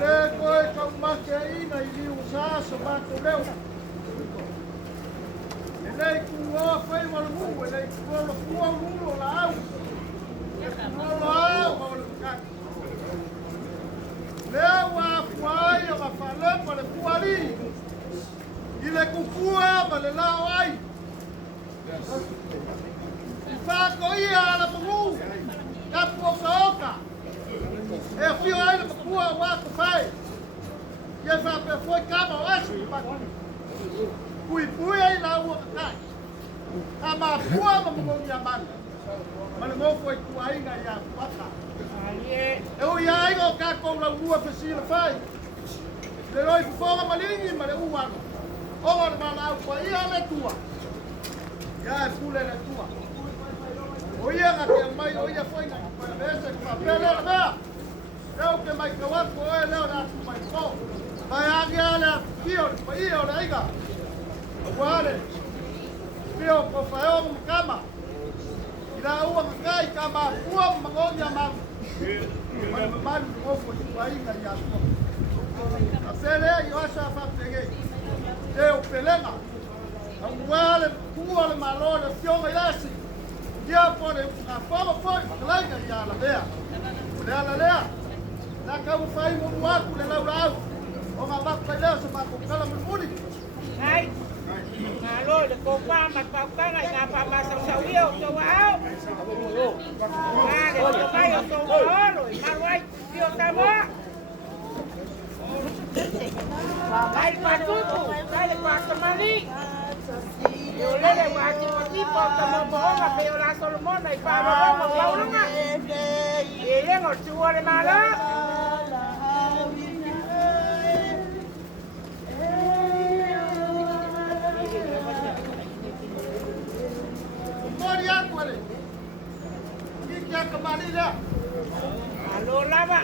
Le koe kau make ina I liu sa so mako leo. E nei kua whai wala mu, e nei kua la kua mulo la au. E kua la au ma wala kaki. Lea wa fuai o ma whalepa le kuari. I le kukua ma le lao ai. I whako ia ala mungu. Ka puoka oka. E whio ai le makua wako whai. Ia whape foi kama o asu ki pako. Kui pui ai la ua kakai. A ma pua ma mungongi a mani. Ma le mofo i kua inga ia waka. E ui ai o ka kou la ua pesila whai. Le roi fufonga malingi ma le uwano. Onga le mana au kua ia le tua. Ia e pule le tua. O ia nga ke mai o ia foi nga kua mese kua pele la mea. Leo ke mai kawako e leo na atu mai ko. Mai angi ale kio ni pa ia o le aiga. Wale, pio ko whaeong kama. Ina ua kakai kama ua mangonia mamu. Mai mamanu ni ofo ni wainga i atua. A pele i oasa a whapenge. Te o pelenga. A wale kua le malo le fionga i lasi. Ia pone nga whama poi makalaiga i ala lea. Lea lea. Nā kau whai monu aku le lau rau. O ngā wakai leo sa mako kala muni. Ai. Ngā loi le kōpā ma paukanga I ngā pāpāsau ia o tō wao. Ngā le o mai o tō waolo I maruai ki o tamoa. Ai patutu, ai le pākamani. E o lele wāti patipa o tamo moonga pe o la Solomona I pāmaronga waulunga. E lengo tua le mala. Alo lava.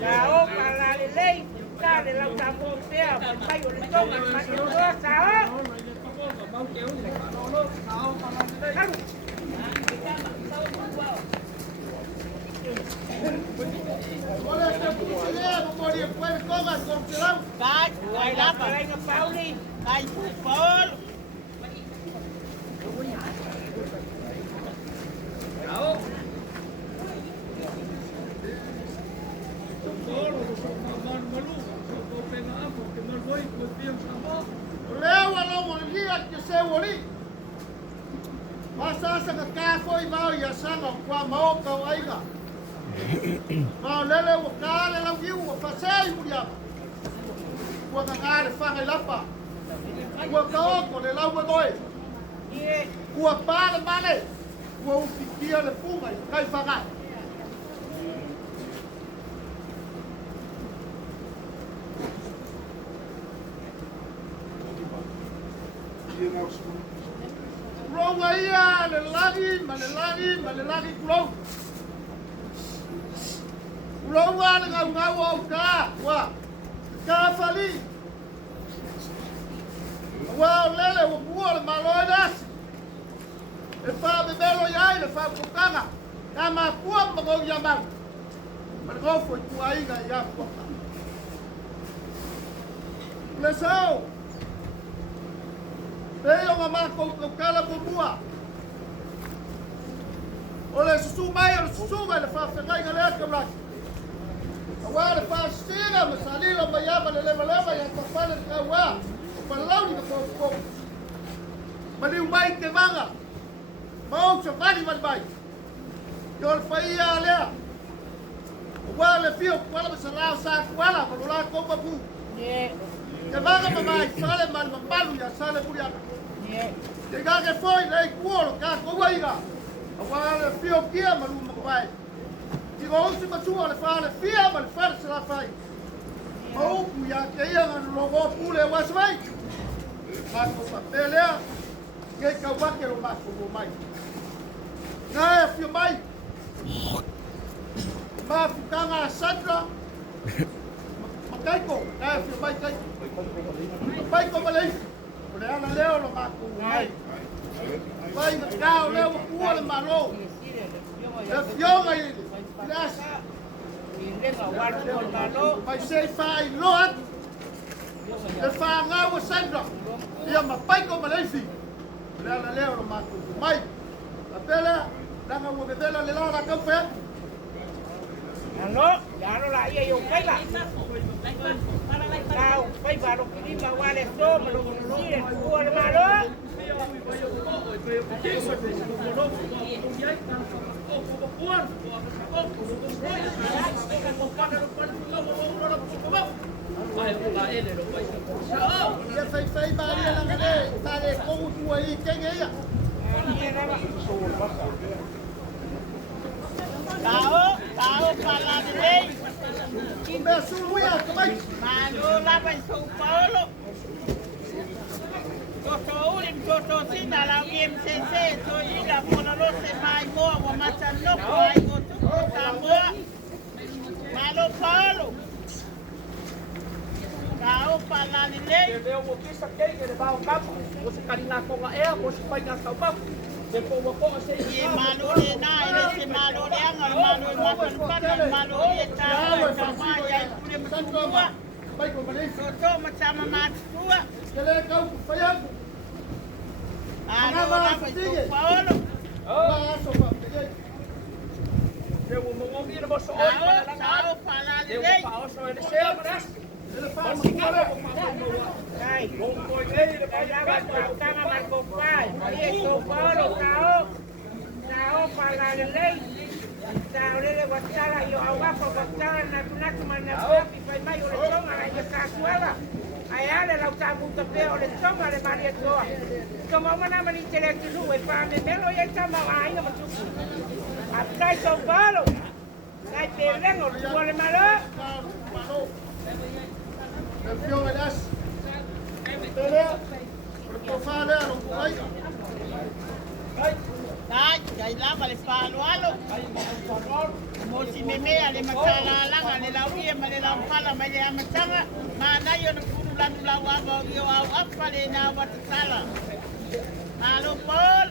Ya o para le lei, ka le lau ta mo sea, mai o le tonga ma ke o sa o. Kai la para nga Pauli, kai Paul. Leo alo lia ke se woli. Masasa ka ka foi mau ia sanga kwa maoka waiga. Mau lele o kale la viu o fasei mulia. Kwa ngare fanga lapa. Kwa kaoko le lau ngoi. Kwa pale mane. Kwa ufikia le funga kai fanga. Ronga ia le lagi kulou. Kulou ana ngau au ka wa ka fali. Wa lele o bua le maloidas. E fa bebelo ia le fa kukanga. Kama pua mago ia mang. Mago foi tuaiga ia pua. Le sao. Peo nga mako kala bubua. Ole susu mai ole susu mai le fa ngai ga le ka. Awale fa sira masalilo mayaba le leva ya tafale ka wa. Pa lau ni ko. Mali mai te manga. Mau se mali mai. Yo fa ia le. Wale fio wala masala sa wala ko la ko babu. Ke manga mai sale mal malu ya sale puria. Ke ga ke foi nei kuolo ka ko waiga. Awale fio kia malu mai. Ki go usi matua le fa le fia mal fa se la fai. Mau ku ya ke ia ngano logo pule wasmai. Ka ko papelea. Ke ka wa ke ro ma ko mai. Na fio mai. Ma fukanga Sandra. Makaiko, na fio mai kai. Pai ko malai. Ole ana leo lo mako mai. Pai na kao leo kua le malo. E fio ngai. Las. wan suol malo. Pai sei fai loat. Le fa ngau sandra. Ia mapai ko Malaysia. La leo no matu. Mai. La pela langa mo bebela le la ka fe. Ano, ya no la ia yo kai la. Tao, pai baru kini bawa le so, malu kini le suol malo. Ia fai bari la ngale. Tale ko tu ai kenge ia. Tao pala dei. Kumbe sulu ya kamai. Malo la pai São Paulo. Toto ulim toto sina la UMCC to ila kono lo se mai mo wa mata no ko ai go tu ta mo. Malo Paulo. Tao pala dei. Leo mo kisa kay ke ba o kapo. Mo se kanina ko nga e mo se pai nga sa pa. Se ko mo ko se Ye malo le na ile se malo le anga malo malo ye ta ma ya kule mtua. Pai ko Malaysia. Toto macam matua. Kele kau fayang. Ano la pai São Paulo. Ba so pa. Leo mo mo mi mo so oi para la Tao pala Leo dei. pa o so ele se abras. Ele fa makura. Ai. Mo ko ei le pa Kaya kama Marco Pai, ye São Paulo, tao pala lei. Tao lele watara yo awapo watara na tunatu manapi pai mai ole tonga la ye kasuala. Ai ale la utabu tape ole tonga le maria toa. Como mana mani tele tu e pa me melo ye tama ai na matuku. Atai São Paulo. Nai pelengo tuole malo. El fio edas. Pele. Ko fa le no pai. Ai, kai la vale palo alo. Mo si meme ale matala langa le la uie male la pala male amatanga. Mana yo no furu la nula wa yo au apale na watsala. Alo Paul.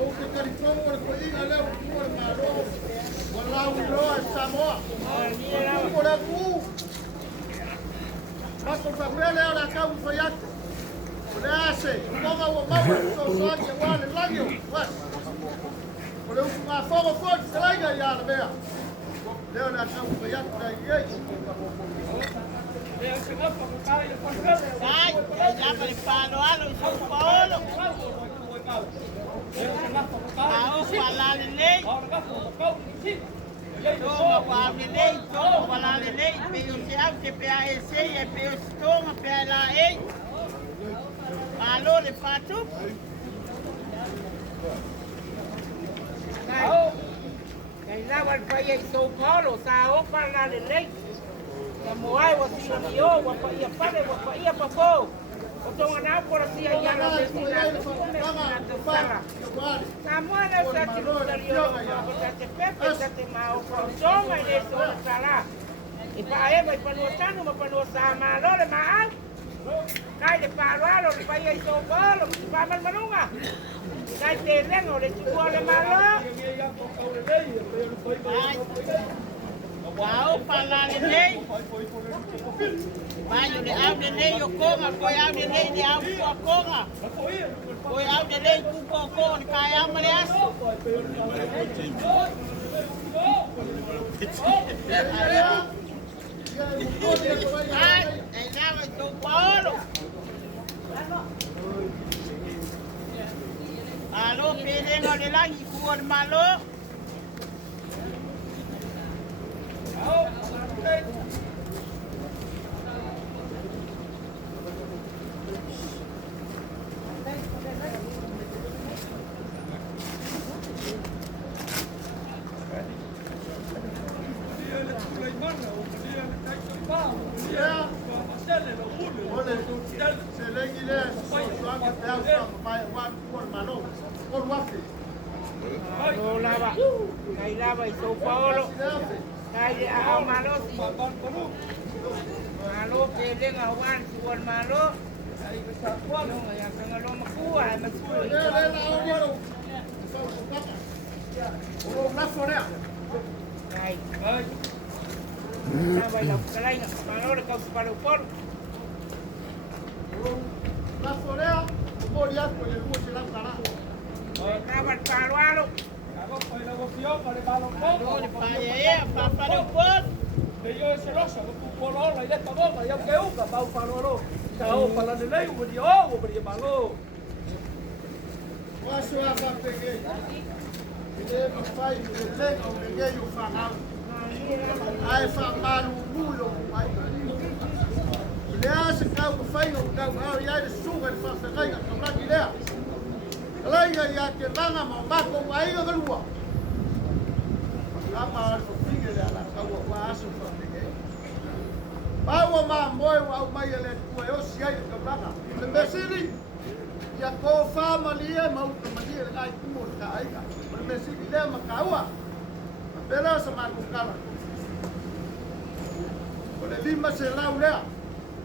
O que caricou ko ina le ko malo. Wala ulo Samoa. Por aku. Ako fa wele ala ka u fayak. Ase, ponga o mau so so que wale lagio. Was. Por eu uma fogo forte, se liga ya la vea. Leo na ka u fayak da ye. Leo se va pa ka ile pa ka. Ai, kai la vale palo alo São Paulo. Tao pala lei. Toma wale lei, toma pala lei. Peo se au te pe a ese e peo se toma pe a la ei. Malo le patu. Kai la wal pai e São Paulo, tao pala lei. Como ai wa si yo wa pa ia pale wa pa ia papo. O tonga na por si ai ala de sina de sala. Samuel sa ti lo yo sa te pepe sa te mau ko tonga le so sala. E pa e vai pa no tano ma pa no sa ma lo le ma au. Kai le pa lo le pa ia São Paulo, pa mal malunga. Kai te lengo le tu le ma lo. Wow, pala lei. Vai le au de lei o konga, koi au de lei de au ko konga. Koi au de lei ku ko ko ni kai au male asu. Ai, ai na vai São Paulo. Alo, pelengo de langi ku malo. Lo lava. Kai lava i São Paulo. Kai a malo si. Malo ke lenga wan suon malo. No ya kanga lo makua masui. O na fore. Ai. Na vai la calaina, para ka para o por. Na fore, o moria ko le mo se la kala. Na vai para o alo. Agora foi negociação para levar um pouco. Olha, pai, para o por. Yo se lo sabe ku polo la ile tamo ma ya ke u ka pau palo ro. Ka o pala de nei u di o bri malo. Wa so a fa pege. Ile ma fai le o pege yo fa na. Ai fa malu mulo ai. Ile a se ka u fai o ka u ya de suga fa se ga ka ma ki le. Lai ga ya ke ranga ma ba ko ai ga lua. Apa o finge le ala ka wa aso fa pege. Bawa ma moe wa mai le ku e o si ai ka ranga. Le mesiri ya ko family e mau ka mani le ai ku ka ai ka. Le mesiri le ma ka wa. Pera sa ma ku kala. O le lima se lau lea.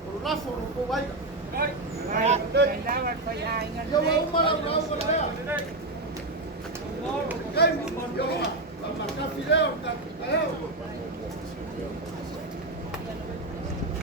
O la fo ko wai ka. Ai. Ai, vai para ai. Yo wa umara lau ko lea. Kai yo